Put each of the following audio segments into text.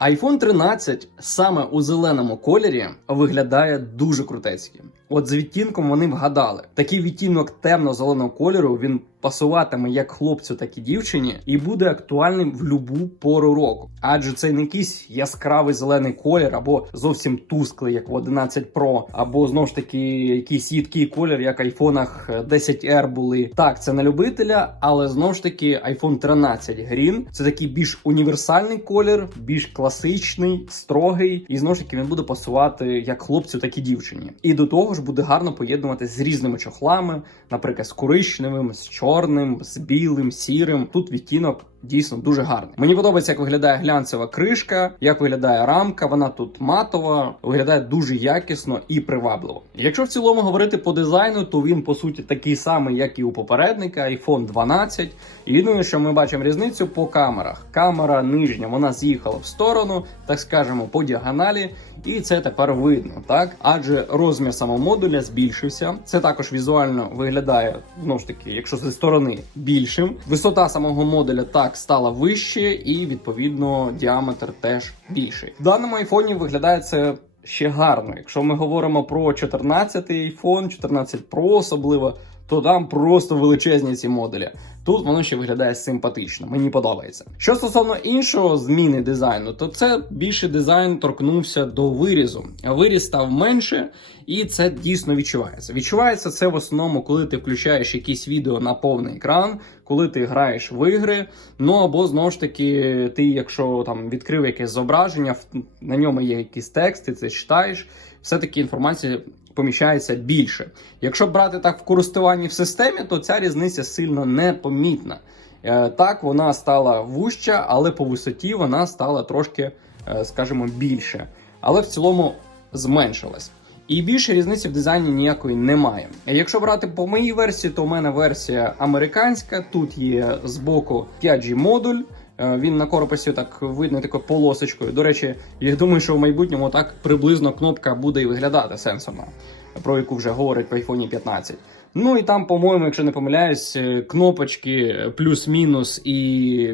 iPhone 13 саме у зеленому кольорі виглядає дуже крутецьким. От з відтінком вони вгадали. Такий відтінок темно-зеленого кольору він пасуватиме як хлопцю, так і дівчині, і буде актуальним в любу пору року. Адже це не якийсь яскравий зелений колір, або зовсім тусклий, як в 11 Pro, або знову ж таки якийсь їдкий колір, як в айфонах 10R були. Так, це на любителя, але знову ж таки iPhone 13 Green це такий більш універсальний колір, більш класичний, строгий, і знову ж таки він буде пасувати як хлопцю, так і дівчині. І до того ж буде гарно поєднувати з різними чохлами, наприклад, з коричневим, з чорним, з білим, сірим. Тут відтінок. Дійсно дуже гарний. Мені подобається, як виглядає глянцева кришка, як виглядає рамка. Вона тут матова, виглядає дуже якісно і привабливо. Якщо в цілому говорити по дизайну, то він по суті такий самий, як і у попередника, iPhone 12. Єдине, що ми бачимо різницю по камерах. Камера нижня, вона з'їхала в сторону, так скажемо, по діагоналі, і це тепер видно, так адже розмір самого модуля збільшився. Це також візуально виглядає знову ж таки, якщо зі сторони більшим. Висота самого модуля так стала вище, і відповідно діаметр теж більший. В даному айфоні виглядає це. Ще гарно, якщо ми говоримо про 14 iPhone, 14 Pro особливо, то там просто величезні ці модулі. Тут воно ще виглядає симпатично, мені подобається. Що стосовно іншого зміни дизайну, то це більше дизайн торкнувся до вирізу. Виріз став менше, і це дійсно відчувається. Відчувається це в основному, коли ти включаєш якісь відео на повний екран, коли ти граєш в ігри. Ну або знову ж таки, ти, якщо там відкрив якесь зображення, на ньому є якісь тексти, це читаєш, все-таки інформація поміщається більше. Якщо брати так в користуванні в системі, то ця різниця сильно непомітна. Е, Так, вона стала вужча, але по висоті вона стала трошки, е, скажімо, більше. Але в цілому зменшилась. І більше різниці в дизайні ніякої немає. Якщо брати по моїй версії, то у мене версія американська. Тут є збоку 5G модуль. Е, Він на корпусі так видно такою полосочкою. До речі, я думаю, що в майбутньому так приблизно кнопка буде і виглядати сенсорно, про яку вже говорить по iPhone 15. Ну і там, по-моєму, якщо не помиляюсь, е, кнопочки плюс-мінус і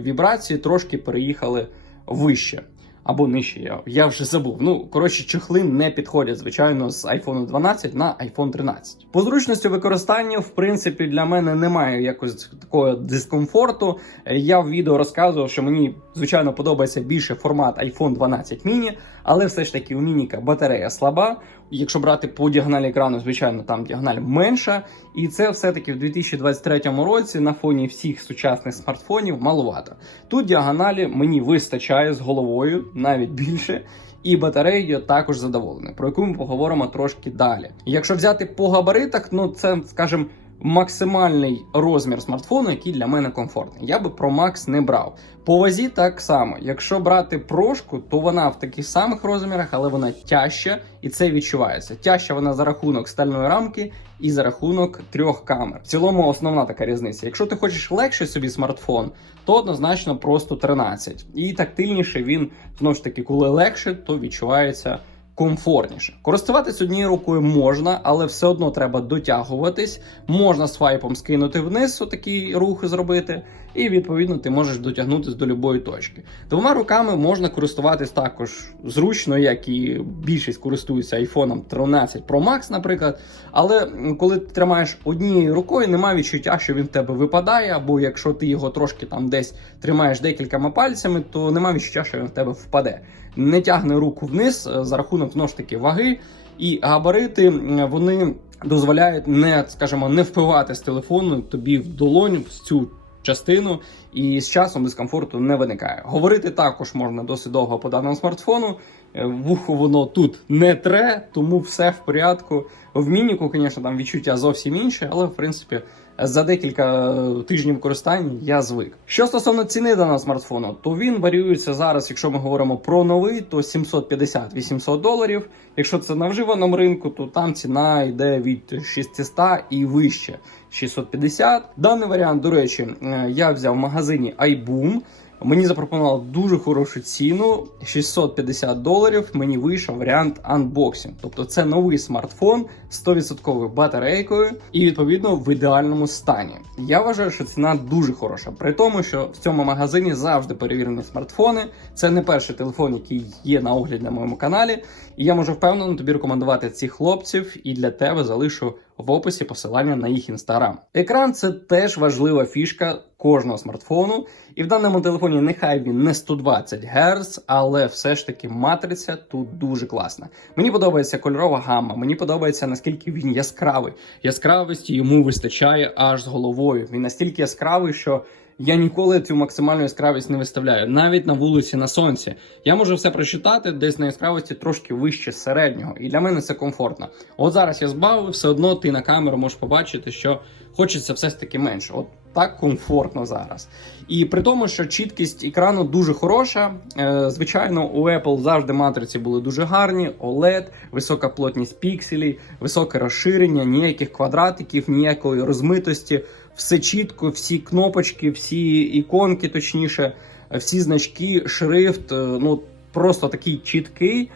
вібрації трошки переїхали вище. Або нижче, я, я вже забув. Ну, коротше, чехли не підходять, звичайно, з iPhone 12 на iPhone 13. По зручності використання, в принципі, для мене немає якось такого дискомфорту. Я в відео розказував, що мені, звичайно, подобається більше формат iPhone 12 mini, але все ж таки у мініка батарея слаба. Якщо брати по діагоналі екрану, звичайно, там діагональ менша. І це все-таки в 2023 році на фоні всіх сучасних смартфонів маловато. Тут діагоналі мені вистачає з головою, навіть більше. І батареєю також задоволений, про яку ми поговоримо трошки далі. Якщо взяти по габаритах, ну це, скажімо, максимальний розмір смартфону, який для мене комфортний. Я би Pro Max не брав. По вазі так само. Якщо брати прошку, то вона в таких самих розмірах, але вона тяжча, і це відчувається. Тяжча вона за рахунок стальної рамки і за рахунок трьох камер. В цілому основна така різниця. Якщо ти хочеш легший собі смартфон, то однозначно просто 13. І тактильніше він знову ж таки, коли легше, то відчувається комфортніше. Користуватись однією рукою можна, але все одно треба дотягуватись. Можна свайпом скинути вниз, отакий рух зробити, і відповідно ти можеш дотягнутися до будь-якої точки. Двома руками можна користуватись також зручно, як і більшість користується iPhone 13 Pro Max, наприклад. Але коли ти тримаєш однією рукою, немає відчуття, що він в тебе випадає, або якщо ти його трошки там десь тримаєш декількома пальцями, то немає відчуття, що він в тебе впаде. Не тягне руку вниз е, за рахунок знову ж таки ваги і габарити вони дозволяють не, скажімо, не впивати з телефону тобі в долонь в цю частину, і з часом дискомфорту не виникає. Говорити також можна досить довго по даному смартфону. Е, Вухо воно тут не тре, тому все в порядку. В мініку, звісно, там відчуття зовсім інше, але в принципі. За декілька тижнів користання я звик. Що стосовно ціни даного смартфону, то він варіюється зараз, якщо ми говоримо про новий, то 750-800 доларів. Якщо це на вживаному ринку, то там ціна йде від 600 і вище. 650. Даний варіант, до речі, е, я взяв в магазині iBoom. Мені запропонували дуже хорошу ціну 650 доларів. Мені вийшов варіант анбоксінг. Тобто це новий смартфон з 100% батарейкою і відповідно в ідеальному стані. Я вважаю, що ціна дуже хороша. При тому, що в цьому магазині завжди перевірені смартфони. Це не перший телефон, який є на огляді на моєму каналі. І я можу впевнено тобі рекомендувати цих хлопців, і для тебе залишу в описі посилання на їх інстаграм. Екран це теж важлива фішка кожного смартфону. І в даному телефоні нехай він не 120 Гц, але все ж таки матриця тут дуже класна. Мені подобається кольорова гамма, мені подобається наскільки він яскравий. Яскравості йому вистачає аж з головою. Він настільки яскравий, що я ніколи цю максимальну яскравість не виставляю, навіть на вулиці на сонці. Я можу все прочитати десь на яскравості трошки вище середнього, і для мене це комфортно. От зараз я збавив, все одно ти на камеру можеш побачити, що хочеться все ж таки менше. От так комфортно зараз. І при тому, що чіткість екрану дуже хороша. Е, звичайно, у Apple завжди матриці були дуже гарні: OLED, висока плотність пікселів, високе розширення, ніяких квадратиків, ніякої розмитості. Все чітко, всі кнопочки, всі іконки, точніше, всі значки, шрифт. е, Ну просто такий чіткий.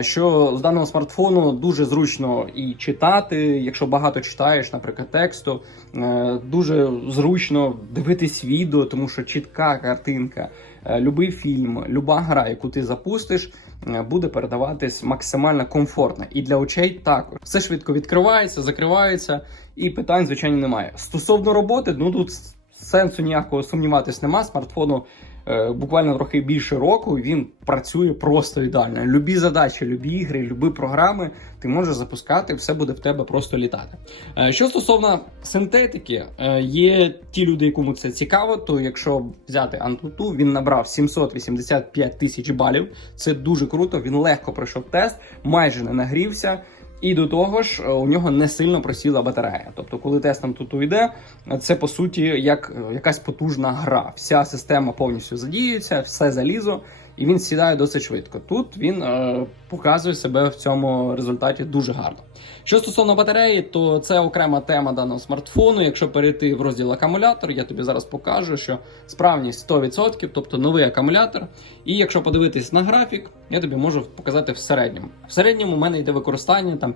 Що з даного смартфону дуже зручно і читати, якщо багато читаєш, наприклад, тексту, е, дуже зручно дивитись відео, тому що чітка картинка, е, любий фільм, люба гра, яку ти запустиш, е, буде передаватись максимально комфортно. І для очей також все швидко відкривається, закривається, і питань, звичайно, немає. Стосовно роботи, ну тут сенсу ніякого сумніватись нема. Смартфону е, буквально трохи більше року. Він працює просто ідеально. Любі задачі, любі ігри, любі програми ти можеш запускати, все буде в тебе просто літати. Е, що стосовно синтетики, е, є ті люди, якому це цікаво, то якщо взяти Antutu, він набрав 785 тисяч балів. Це дуже круто. Він легко пройшов тест, майже не нагрівся. І до того ж, е, у нього не сильно просіла батарея. Тобто, коли тест там тут уйде, це по суті як е, якась потужна гра. Вся система повністю задіюється, все залізо, і він сідає досить швидко. Тут він е, показує себе в цьому результаті дуже гарно. Що стосовно батареї, то це окрема тема даного смартфону. Якщо перейти в розділ акумулятор, я тобі зараз покажу, що справність 100%, тобто новий акумулятор. І якщо подивитись на графік, я тобі можу показати в середньому. В середньому у мене йде використання там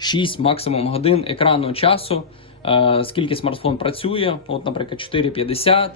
5-6 максимум годин екранного часу. Е, скільки смартфон працює, от, наприклад, 4,50.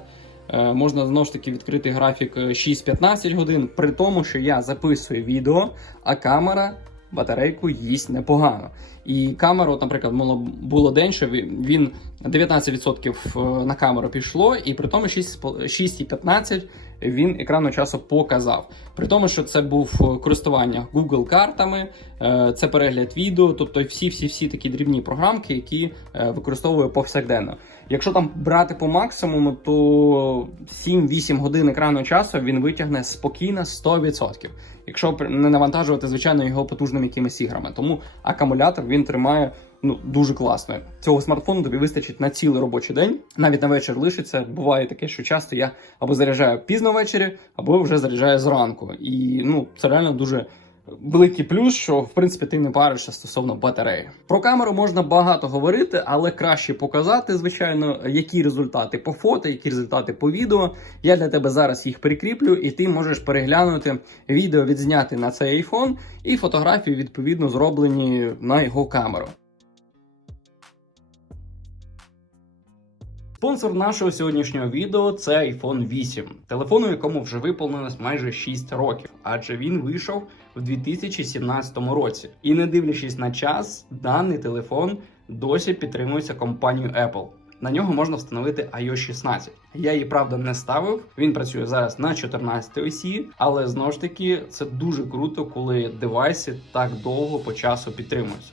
Е, Можна знову ж таки відкрити графік е, 6-15 годин, при тому, що я записую відео, а камера батарейку їсть непогано. І камера, от, наприклад, було, день, що він- він 19% на камеру пішло, і при тому 6,5 6,15 він екранного часу показав. При тому, що це був е, користування Google картами, е, це перегляд відео, тобто всі-всі-всі такі дрібні програмки, які е, використовую повсякденно. Якщо там брати по максимуму, то 7-8 годин екранного часу він витягне спокійно 100%. Якщо не навантажувати, звичайно, його потужними якимись іграми. Тому акумулятор він тримає ну дуже класно. Цього смартфону тобі вистачить на цілий робочий день. Навіть на вечір лишиться. Буває таке, що часто я або заряджаю пізно ввечері, або вже заряджаю зранку. І ну це реально дуже. Великий плюс, що в принципі ти не паришся стосовно батареї. Про камеру можна багато говорити, але краще показати, звичайно, які результати по фото, які результати по відео. Я для тебе зараз їх прикріплю, і ти можеш переглянути відео відзняти на цей iPhone і фотографії відповідно зроблені на його камеру. Спонсор нашого сьогоднішнього відео це iPhone 8, телефону, якому вже виповнилось майже 6 років, адже він вийшов в 2017 році. І не дивлячись на час, даний телефон досі підтримується компанією Apple. На нього можна встановити iOS 16. Я її правда не ставив. Він працює зараз на 14 осі, але знову ж таки це дуже круто, коли девайси так довго по часу підтримуються.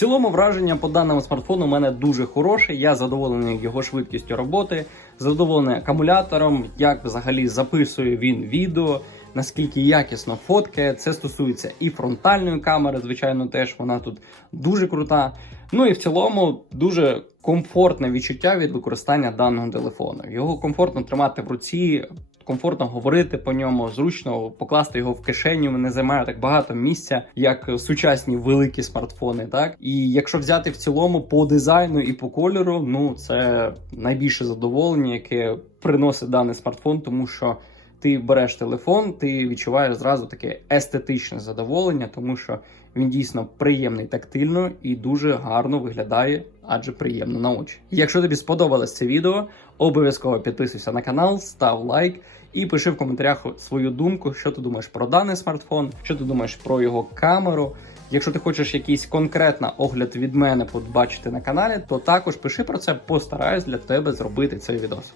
Цілому враження по даному смартфону у мене дуже хороше. Я задоволений його швидкістю роботи, задоволений акумулятором, як взагалі записує він відео. Наскільки якісно фоткає, це стосується і фронтальної камери, звичайно, теж вона тут дуже крута. Ну і в цілому дуже комфортне відчуття від використання даного телефону. Його комфортно тримати в руці, комфортно говорити по ньому, зручно покласти його в кишеню. Не займає так багато місця, як сучасні великі смартфони. Так і якщо взяти в цілому по дизайну і по кольору, ну це найбільше задоволення, яке приносить даний смартфон, тому що. Ти береш телефон, ти відчуваєш зразу таке естетичне задоволення, тому що він дійсно приємний тактильно і дуже гарно виглядає, адже приємно на очі. Якщо тобі сподобалось це відео, обов'язково підписуйся на канал, став лайк і пиши в коментарях свою думку, що ти думаєш про даний смартфон, що ти думаєш про його камеру. Якщо ти хочеш якийсь конкретно огляд від мене побачити на каналі, то також пиши про це, постараюсь для тебе зробити цей відос.